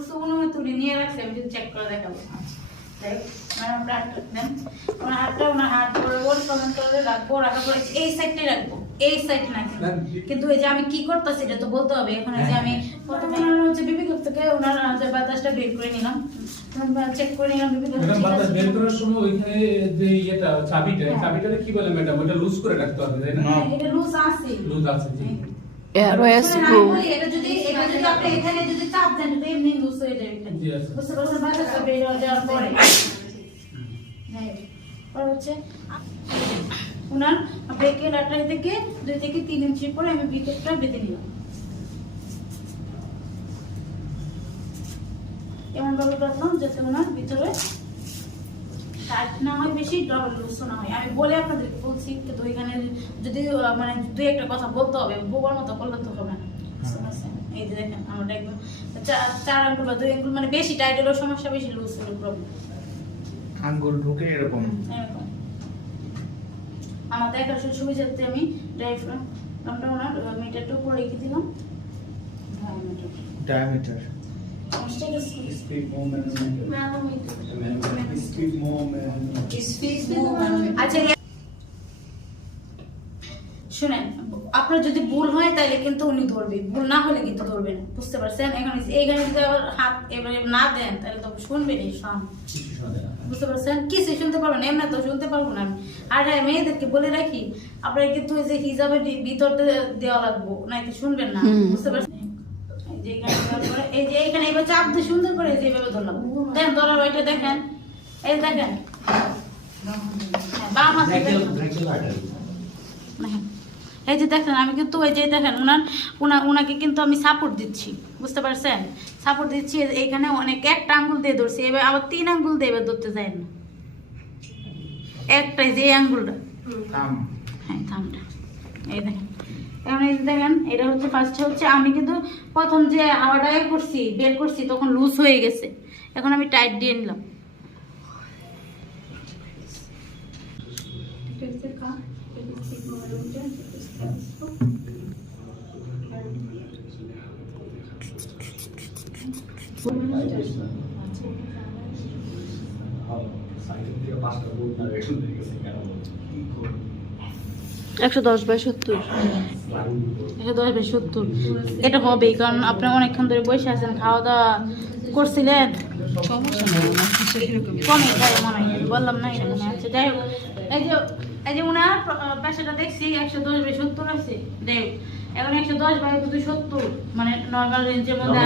করছে অনুমতি নিয়ে রাখছে, আমি যদি চেক করে দেখাবো। এই সাইডটাই রাখবো, এই সাইড না কিন্তু এই যে আমি কি করতেছি এটা তো বলতে হবে। এখন যে আমি প্রথমে হচ্ছে বিবি করতে ওনার যে বাতাসটা বের করে নিলাম, চেক করে নিলাম বিবি করতে। বাতাস বের করার সময় ওইখানে যে এটা চাবিটাকে কি বলে ম্যাডাম, ওটা লুজ করে রাখতে হবে তাই না? এটা লুজ আছে, লুজ আছে জি। এটা যদি আপনি এখানে যদি চাপ দেন তো এমনি লুজ হয়ে যাবে এখানে। বুঝতে পারছেন? বাতাসটা বের হয়ে যাওয়ার পরে হচ্ছে ওনার ব্রেকের আটাই থেকে 2 থেকে 3 ইঞ্চি পরে আমি ব্রেকেটটা বেঁধে নিলাম। এমন ভাবে বাঁধলাম যাতে ওনার ভিতরে টাইট না হয়, বেশি ডবল লুজ না হয়। আমি বলে আপনাদেরকে বলছি, কিন্তু ওইখানে যদি মানে 2-1টা কথা বলতে হবে, বোবার মতো করলে তো হবে না। এই যে দেখেন আমরা একদম 4 আঙ্গুল বা 2 আঙ্গুল, মানে বেশি টাইট হলেও সমস্যা, বেশি লুজ হলে প্রবলেম। আঙ্গুল ঢুকে এরকম আমার দেখার সুবিধার্থে আমি ডায়াফ্রামটা ওনার মিটারটা উপরে রেখে দিলাম। ডায়ামিটার আচ্ছা শুনেন, আপনার যদি ভুল হয় তাহলে কিন্তু উনি ধরবে, ভুল না হলে কিন্তু ধরবে না। বুঝতে পারছেন? এখন এইখানে যদি আবার হাত এবারে না দেন তাহলে তো শুনবেন এই সব। বুঝতে পারছেন? কিছু শুনতে পারবেন, এমনি তো শুনতে পারবো না আমি। আর হ্যাঁ, মেয়েদেরকে বলে রাখি আপনারা কিন্তু ওই যে হিজাবের ভিতর দেওয়া লাগবো, নাকি শুনবেন না। বুঝতে পারছেন? এই যে এইখানে এবার চাপ দিয়ে সুন্দর করে যেভাবে ধরলাম, দেখেন ধরার ওইটা দেখেন, এই দেখেন বাম হাতে এই যে দেখেন আমি কিন্তু ওই যে দেখেন ওনাকে কিন্তু আমি সাপোর্ট দিচ্ছি। বুঝতে পারছেন? সাপোর্ট দিচ্ছি এইখানে অনেক, একটা আঙ্গুল দিয়ে ধরছি, এবার আবার 3 আঙ্গুল দিয়ে এবার ধরতে যায় না, একটাই যে আঙ্গুলটা, হ্যাঁ থামটা। এই দেখেন এখন এই দেখেন এটা হচ্ছে ফার্স্টে হচ্ছে আমি কিন্তু প্রথম যে হাওয়াটা করছি বের করছি তখন লুজ হয়ে গেছে, এখন আমি টাইট দিয়ে নিলাম। $110 by 70 এটা হবে, কারণ আপনি অনেকক্ষণ ধরে বসে আছেন, খাওয়া দাওয়া করছিলেন, কমে যায় মনে হয়, বললাম না এরকম আছে। যাই হোক, এই যে ওনার পেশাটা দেখছি 110 by 70 আছে, যাই হোক এখন 110 by 70 মানে নর্মাল রেঞ্জের মধ্যে।